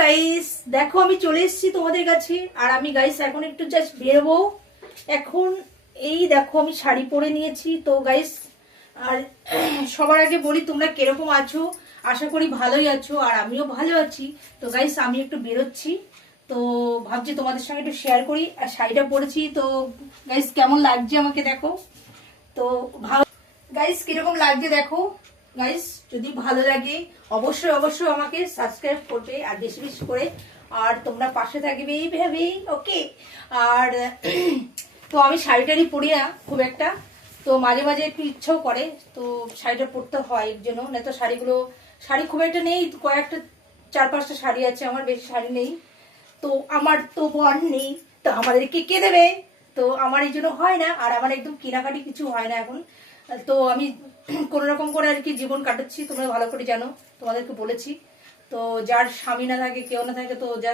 Guys দেখো আমি চলে এসেছি তোমাদের কাছে। আর আমি গাইস এখন একটু জাস্ট বেরোবো। এখন এই দেখো আমি শাড়ি পরে নিয়েছি তো গাইস। আর সবার আগে বলি তোমরা কিরকম আছো, আশা করি ভালোই আছো আর আমিও ভালো আছি। তো গাইস আমি একটু বেরোচ্ছি, তো ভাবছি তোমাদের সঙ্গে একটু শেয়ার করি। আর শাড়িটা পরেছি তো গাইস কেমন লাগছে আমাকে দেখো তো। ভালো গাইস কিরকম লাগছে দেখো। গাইস যদি ভালো লাগে অবশ্যই অবশ্যই আমাকে সাবস্ক্রাইব করবে আর বেশি বেশি করে, আর তোমরা পাশে থাকবে এইভাবে, ওকে। আর তো আমি শাড়িটারই পরি না খুব একটা, তো মাঝে মাঝে একটু ইচ্ছাও করে, তো শাড়িটা পরতে হয় এর জন্য। না তো শাড়ি খুব একটা নেই, কয়েকটা 4-5টা শাড়ি আছে আমার, বেশি শাড়ি নেই। তো আমার তো বোন নেই, তো আমাদেরকে কে দেবে? তো আমার এই জন্য হয় না, আর আমার একদম কেনাকাটি কিছু হয় না এখন। তো আমি কোন রকম করে আর কি জীবন কাটাচ্ছি, তোমরা ভালো করে জানো, তোমাদেরকে বলেছি। তো যার স্বামী না থাকে, কেউ না থাকে, তো যা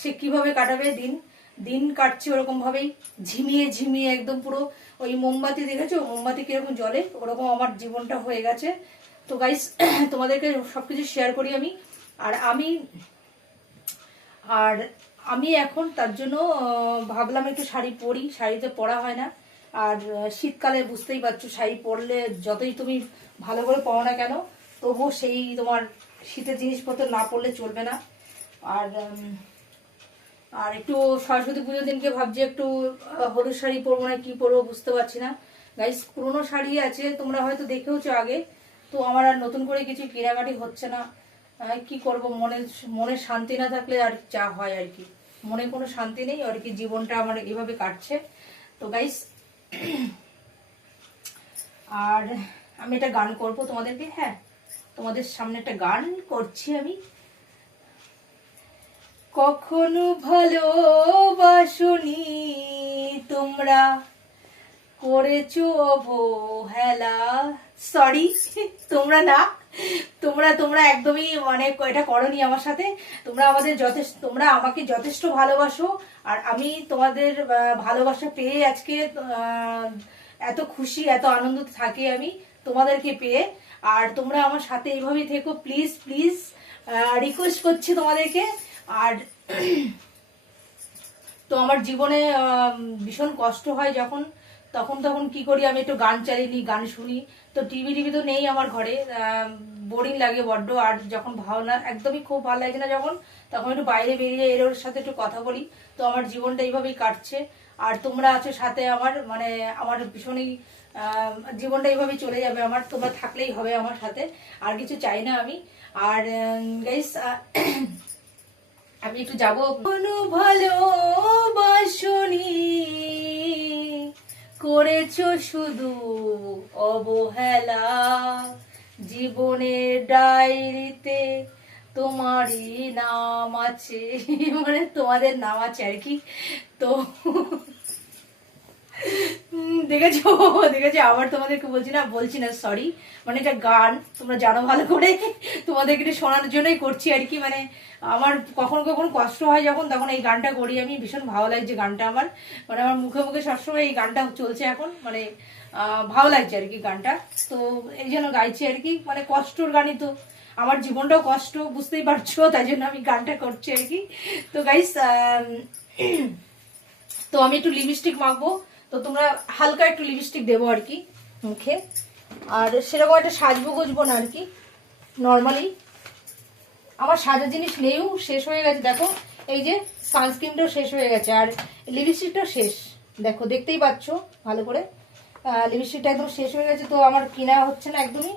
সে কিভাবে কাটাবে দিন, দিন কাটছে ওরকম ভাবেই, ঝিমিয়ে ঝিমিয়ে একদম পুরো ওই মোমবাতি, দেখেছো মোমবাতি কিরকম জ্বলে, ওরকম আমার জীবনটা হয়ে গেছে। তো গাইস তোমাদেরকে সবকিছু শেয়ার করি আমি। আর আমি এখন তার জন্য ভাবলাম একটু শাড়ি পরি, শাড়িতে পরা হয় না। আর শীতকালে বুঝতেই পারছো শাড়ি পরলে যতই তুমি ভালো করে পরো না কেন, তবুও সেই তোমার শীতের জিনিসপত্র না পরলে চলবে না। আর আর একটু সরস্বতী পুজোর দিনকে ভাবছি একটু হলুদ শাড়ি পরবো না কি পরবো বুঝতে পারছি না। গাইস পুরোনো শাড়ি আছে, তোমরা হয়তো দেখেওছো আগে, তো আমার আর নতুন করে কিছু কেনাকাটি হচ্ছে না। কি করব, মনে শান্তি না থাকলে আর যা হয় আর কি, মনে কোনো শান্তি নেই আর কি, জীবনটা আমার এভাবে কাটছে। তো গাইস আর আমি একটা গান করব তোমাদেরকে, হ্যাঁ তোমাদের সামনে একটা গান করছি আমি। কখনো ভালোবাসনি তোমরা, করেছো অবহেলা। সরি, তোমরা না, তোমরা তোমরা একদমই মানে এটা করনি আমার সাথে। তোমরা আমাকে যথেষ্ট ভালোবাসো, আর আমি তোমাদের ভালোবাসা পেয়ে আজকে এত খুশি, এত আনন্দ থাকি আমি তোমাদেরকে পেয়ে। আর তোমরা আমার সাথে এইভাবেই থেকো, প্লিজ প্লিজ, রিকোয়েস্ট করছি তোমাদেরকে। আর তো আমার জীবনে ভীষণ কষ্ট হয় যখন, তখন কি করি, আমি একটু গান চালিয়ে নিই, গান শুনি। তো টিভি তো নেই আমার ঘরে, বোরিং লাগে বড্ড। আর যখন ভাবনা একদমই খুব ভালো লাগে না যখন, তখন একটু বাইরে বেরিয়ে এর ওর সাথে একটু কথা বলি। তো আমার জীবনটা এইভাবেই কাটছে। আর তোমরা আছো সাথে আমার, মানে আমার ভীষণই জীবনটা এইভাবেই চলে যাবে আমার, তোমরা থাকলেই হবে আমার সাথে, আর কিছু চাই না আমি। আর গাইস আমি একটু যাবো। কোনো ভালোবাসনি, করেছো শুধু অবহেলা, জীবনের ডায়েরিতে তোমারই নাম আছে, মানে তোমাদের নাম আছে আর কি। তো দেখেছো দেখেছো, আবার তোমাদেরকে বলছি না সরি, মানে এটা গান তোমরা জানো ভালো করে, তোমাদেরকে একটু শোনানোর জন্যই করছি আর কি। মানে আমার কখনো কখনো কষ্ট হয় যখন, তখন এই গানটা করি আমি, ভীষণ ভালো লাগছে গানটা আমার, মানে আমার মুখে মুখে সবসময় এই গানটা চলছে এখন, মানে ভালো লাগছে আর কি গানটা। তো এই জন্য গাইছি আর কি, মানে কষ্টর গানই তো, আমার জীবনটাও কষ্ট বুঝতেই পারছো, তাই জন্য আমি গানটা করছি আর কি। তো গাইস তো আমি একটু লিপস্টিক মাখবো, তো তোমরা হালকা একটু লিপস্টিক দেবো আর কি মুখে। আর সেরকম একটা সাজবো গুজবো না আর কি, নর্মালি। আমার সাজার জিনিস নেও, শেষ হয়ে গেছে দেখো, এই যে সানস্ক্রিনটাও শেষ হয়ে গেছে, আর লিপস্টিকটাও শেষ, দেখো দেখতেই পাচ্ছ ভালো করে, লিপস্টিকটা একদম শেষ হয়ে গেছে। তো আমার কেনা হচ্ছে না একদমই,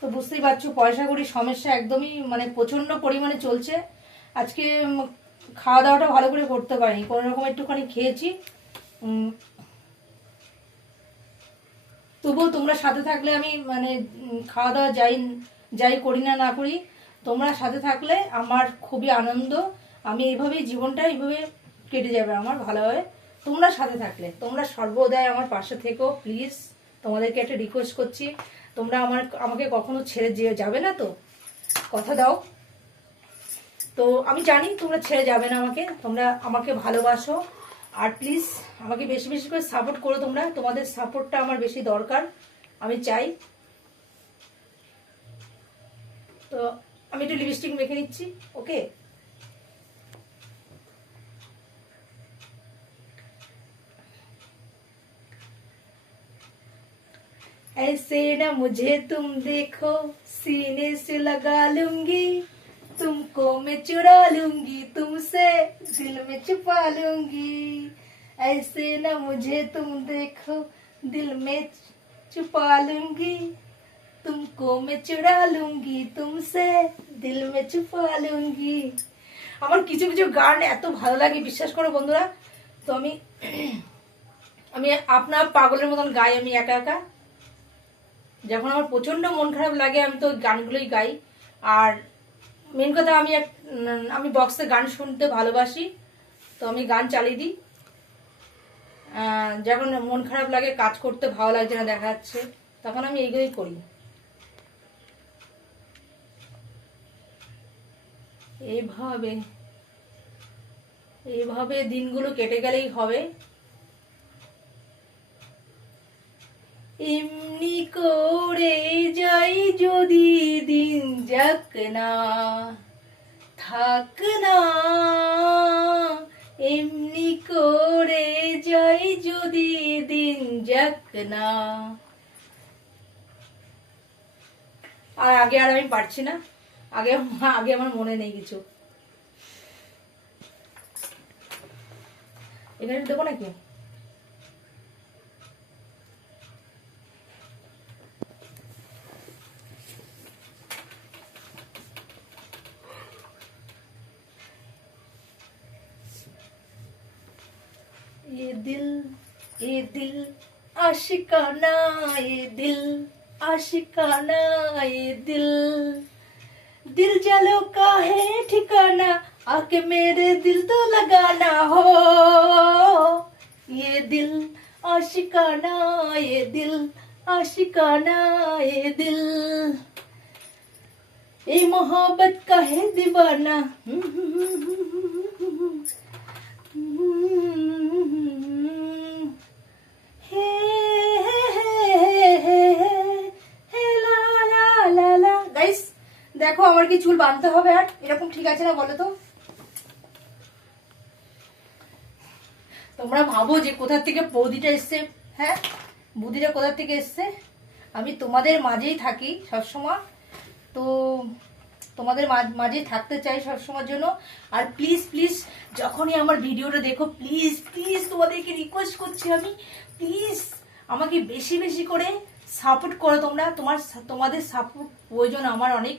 তো বুঝতেই পারছো পয়সা কড়ি সমস্যা একদমই, মানে প্রচন্ড পরিমাণে চলছে। আজকে খাওয়া দাওয়াটা ভালো করে করতে পারিনি, কোনো রকম একটুখানি খেয়েছি। তবুও তোমরা সাথে থাকলে আমি মানে খাওয়া দাওয়া যাই করি না করি, তোমরা সাথে থাকলে আমার খুবই আনন্দ। আমি এইভাবেই জীবনটা এইভাবে কেটে যাবে আমার ভালোভাবে, তোমরা সাথে থাকলে। তোমরা সর্বদাই আমার পাশে থেকো প্লিজ, তোমাদেরকে একটা রিকোয়েস্ট করছি। তোমরা আমাকে কখনো ছেড়ে যাবে না তো, কথা দাও। তো আমি জানি তোমরা ছেড়ে যাবে না আমাকে, তোমরা আমাকে ভালোবাসো। আর প্লিজ আমাকে বেশি বেশি করে সাপোর্ট করো তোমরা, তোমাদের সাপোর্টটা আমার বেশি দরকার, আমি চাই। তো আমি একটু লিপস্টিক মেখে নিচ্ছি। ওকে, ऐसे न मुझे तुम देखो सीने से लगा लूंगी, तुमको मैं चुरा लूंगी, तुमसे दिल में छुपा लूंगी। ऐसे न मुझे तुम देखो दिल में छुपा लूंगी, तुमको मैं चुरा लूंगी, तुमसे दिल में छुपा लूंगी। আমার কিছু কিছু গান এত ভালো লাগে বিশ্বাস করো বন্ধুরা। তো আমি আমি আপনার পাগলের মতন গাই আমি একা একা। যখন আমার প্রচন্ড মন খারাপ লাগে আমি তো গানগুলোই গাই। আর মেন কথা আমি বক্সে গান শুনতে ভালোবাসি, তো আমি গান চালিয়ে দিই। যখন মন খারাপ লাগে, কাজ করতে ভালো লাগছে না দেখা যাচ্ছে, তখন আমি এইগুলোই করি। এইভাবে এইভাবে দিনগুলো কেটে গেলেই হবে। এমনি করে যাই যদি দিন যাক না, থাক না। এমনি করে যাই যদি দিন যাক না। আর আগে আর আমি পারছি না, আগে আগে আমার মনে নেই কিছু। এখানে দেবো নাকি? ये दिल आशिकाना, ये दिल आशिकाना, ये दिल दिल जालों का है ठिकाना, आके मेरे दिल तो लगाना हो। ये दिल आशिकाना, ये दिल आशिकाना, ये दिल ये मोहब्बत का है दीवाना। দেখো আমার কি চুল বাঁধতে হবে আর এরকম ঠিক আছে না বলো তো? তোমরা ভাবো যে কোথা থেকে বৌদিটা এসছে। হ্যাঁ, বৌদিটা কোথা থেকে এসছে? আমি তোমাদের মাঝেই থাকি সবসময়, তো তোমাদের মাঝেই থাকতে চাই সবসময়ের জন্য। আর প্লিজ প্লিজ যখনই আমার ভিডিওটা দেখো, প্লিজ প্লিজ তোমাদেরকে রিকোয়েস্ট করছি আমি, প্লিজ আমাকে বেশি বেশি করে সাপোর্ট করো তোমরা। তোমাদের সাপোর্ট প্রয়োজন আমার অনেক।